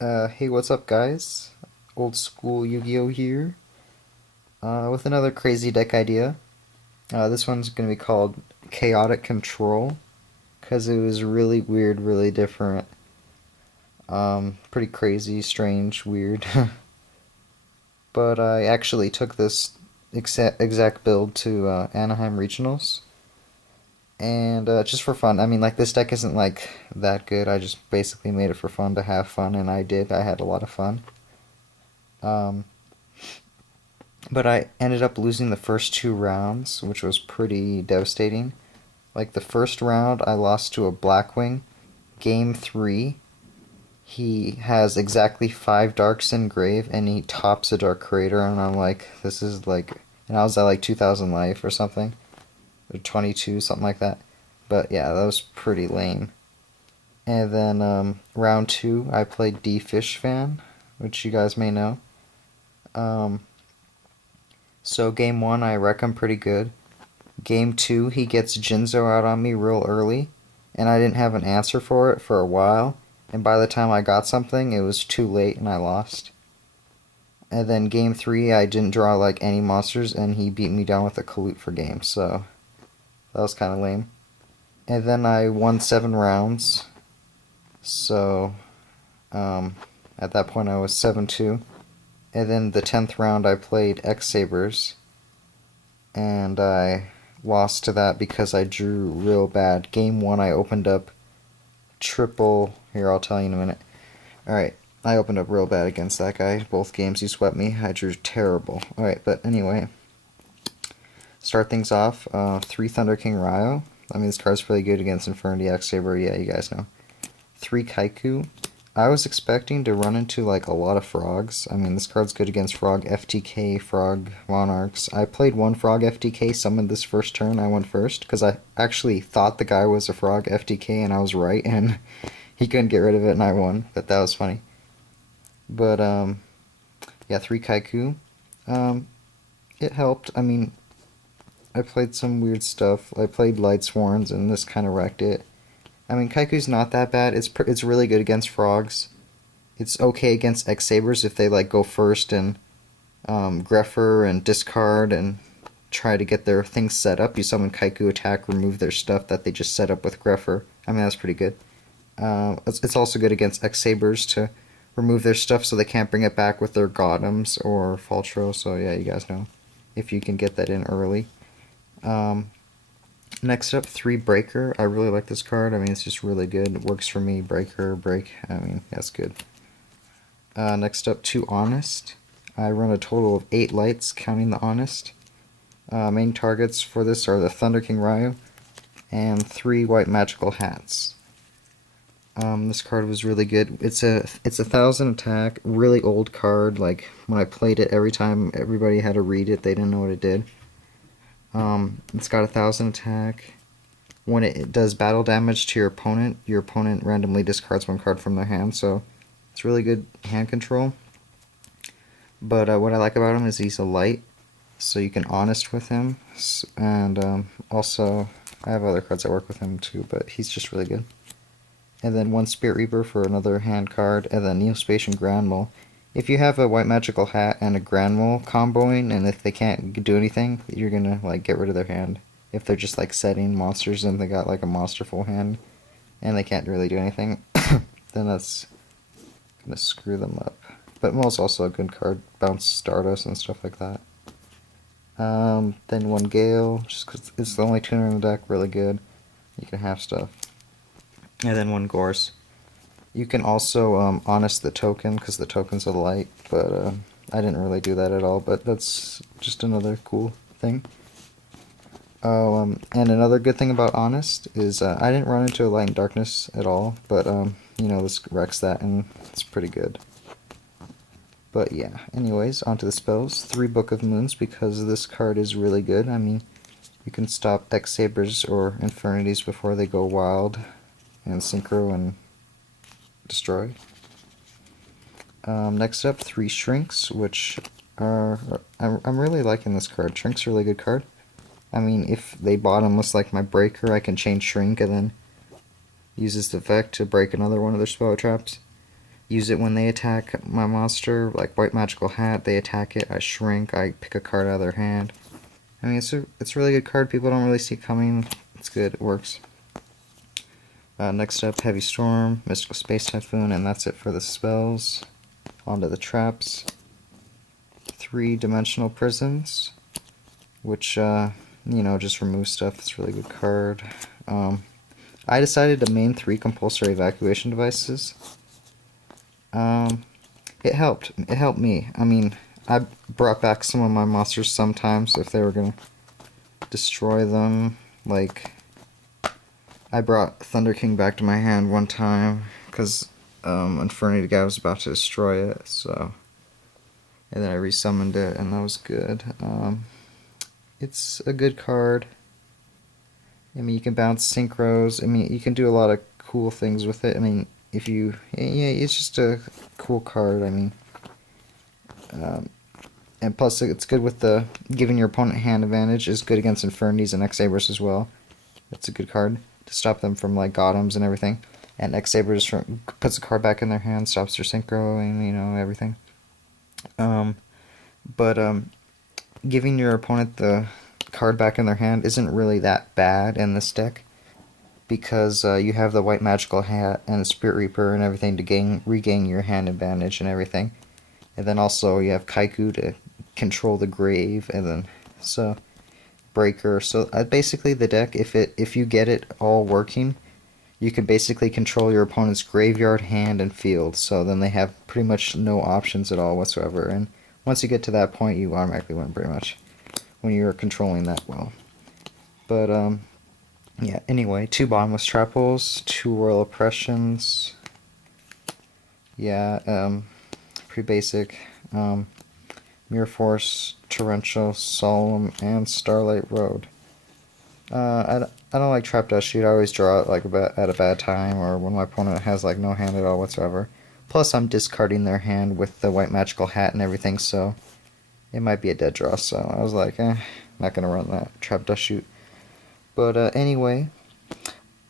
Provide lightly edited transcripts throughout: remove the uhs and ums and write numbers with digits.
Hey, what's up, guys? Old school Yu-Gi-Oh here, with another crazy deck idea. This one's gonna be called Chaotic Control, because it was really weird, really different. Pretty crazy, strange, weird. But I actually took this exact build to Anaheim Regionals, and just for fun. I mean, like, this deck isn't, like, that good. I just basically made it for fun to have fun, and I did. I had a lot of fun. Um, But I ended up losing the first two rounds, which was pretty devastating. Like the first round, I lost to a Blackwing. Game 3, he has exactly 5 Darks in grave, and he tops a Dark Creator, and I'm like, this is like. And I was at like 2000 life or something. Or 22, something like that. But yeah, that was pretty lame. And then round 2, I played D Fish Fan, which you guys may know. Um, so game 1, I reckon pretty good. Game 2, he gets Jinzo out on me real early, and I didn't have an answer for it for a while, and by the time I got something, it was too late and I lost. And then Game 3, I didn't draw like any monsters, and he beat me down with a Kalut for game, so that was kind of lame. And then I won 7 rounds, so at that point I was 7-2. And then the 10th round, I played X Sabers, and I lost to that because I drew real bad. Game 1, I opened up triple. Here, I'll tell you in a minute. Alright, I opened up real bad against that guy. Both games he swept me. I drew terrible. Alright, but anyway, start things off. 3 Thunder King Ryo. I mean, this card's really good against Infernity X Saber. Yeah, you guys know. 3 Kaiku. I was expecting to run into like a lot of frogs. I mean, this card's good against frog FTK, frog monarchs. I played one frog FTK, summoned this first turn. I went first because I actually thought the guy was a frog FTK, and I was right, and he couldn't get rid of it, and I won. But that was funny. But yeah, 3 Kaiku. Um, it helped. I mean, I played some weird stuff. I played Light Sworns, and this kind of wrecked it. I mean, Kaiku's not that bad. It's really good against frogs. It's okay against X Sabers if they like go first and Greffer and discard and try to get their things set up. You summon Kaiku, attack, remove their stuff that they just set up with Greffer. I mean, that's pretty good. It's also good against X Sabers to remove their stuff so they can't bring it back with their Gotems or Faltro. So yeah, you guys know if you can get that in early. Um, Next up, 3 Breaker. I really like this card. I mean, it's just really good. It works for me. Breaker, break. I mean, that's good. Next up, 2 Honest. I run a total of 8 lights, counting the Honest. Main targets for this are the Thunder King Ryu and 3 White Magical Hats. This card was really good. It's a 1000 attack, really old card. Like when I played it, every time everybody had to read it, they didn't know what it did. It's got 1000 attack. When it does battle damage to your opponent randomly discards 1 card from their hand, so it's really good hand control. But what I like about him is he's a light, so you can honest with him, and also I have other cards that work with him too, but he's just really good. And then 1 Spirit Reaper for another hand card, and then Neospacian Granmole. If you have a White Magical Hat and a Granmole comboing, and if they can't do anything, you're gonna like get rid of their hand. If they're just like setting monsters and they got like a monsterful hand, and they can't really do anything, then that's gonna screw them up. But Mole's also a good card, bounce Stardust and stuff like that. Then 1 Gale, just because it's the only tuner in the deck, really good. You can have stuff. And then 1 Gorse. You can also honest the token, because the token's a light, but I didn't really do that at all, but that's just another cool thing. Oh, and another good thing about honest is I didn't run into a light and darkness at all, but you know, this wrecks that, and it's pretty good. But yeah, anyways, onto the spells. 3 Book of Moons, because this card is really good. I mean, you can stop X Sabers or Infernities before they go wild, and Synchro and destroy. Next up, 3 Shrinks, which are... I'm really liking this card. Shrink's a really good card. I mean, if they bottomless like my Breaker, I can chain Shrink and then use this effect to break another one of their spell traps. use it when they attack my monster, like White Magical Hat. They attack it, I shrink, I pick a card out of their hand. I mean, it's a really good card. People don't really see it coming. It's good. It works. Next up, Heavy Storm, Mystical Space Typhoon, and that's it for the spells. Onto the traps. 3-dimensional prisons, which just remove stuff. It's a really good card. I decided to main 3 compulsory evacuation devices. It helped. It helped me. I mean, I brought back some of my monsters sometimes if they were gonna destroy them. Like, I brought Thunder King back to my hand one time because Infernity guy was about to destroy it. So, and then I resummoned it, and that was good. It's a good card. I mean, you can bounce synchros. I mean, you can do a lot of cool things with it. I mean, it's just a cool card. I mean, and plus it's good with the giving your opponent hand advantage. Is good against Infernities and X-Sabers as well. That's a good card to stop them from like Gotems and everything. And X-Saber just puts a card back in their hand, stops their synchro, and everything. But giving your opponent the card back in their hand isn't really that bad in this deck, because you have the White Magical Hat and the Spirit Reaper and everything to regain your hand advantage and everything. And then also you have Kaiku to control the grave, and then Breaker. So basically the deck, if you get it all working, you can basically control your opponent's graveyard, hand, and field. So then they have pretty much no options at all whatsoever. And once you get to that point, you automatically win pretty much when you're controlling that well. But yeah. Anyway, 2 Bottomless Trap Holes, 2 Royal Oppressions. Yeah. Pretty basic. Mirror Force, Torrential, Solemn, and Starlight Road. I don't like Trap Dust Shoot. I always draw it like at a bad time, or when my opponent has like no hand at all whatsoever. Plus, I'm discarding their hand with the White Magical Hat and everything, so it might be a dead draw. So I was like, not gonna run that Trap Dust Shoot. But anyway,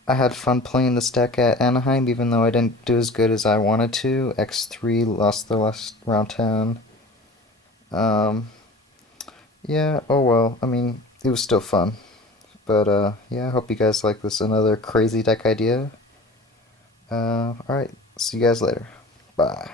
I had fun playing this deck at Anaheim, even though I didn't do as good as I wanted to. X3 lost the last round 10. Yeah, oh well. I mean, it was still fun. But yeah, I hope you guys like this. Another crazy deck idea. Alright, see you guys later. Bye.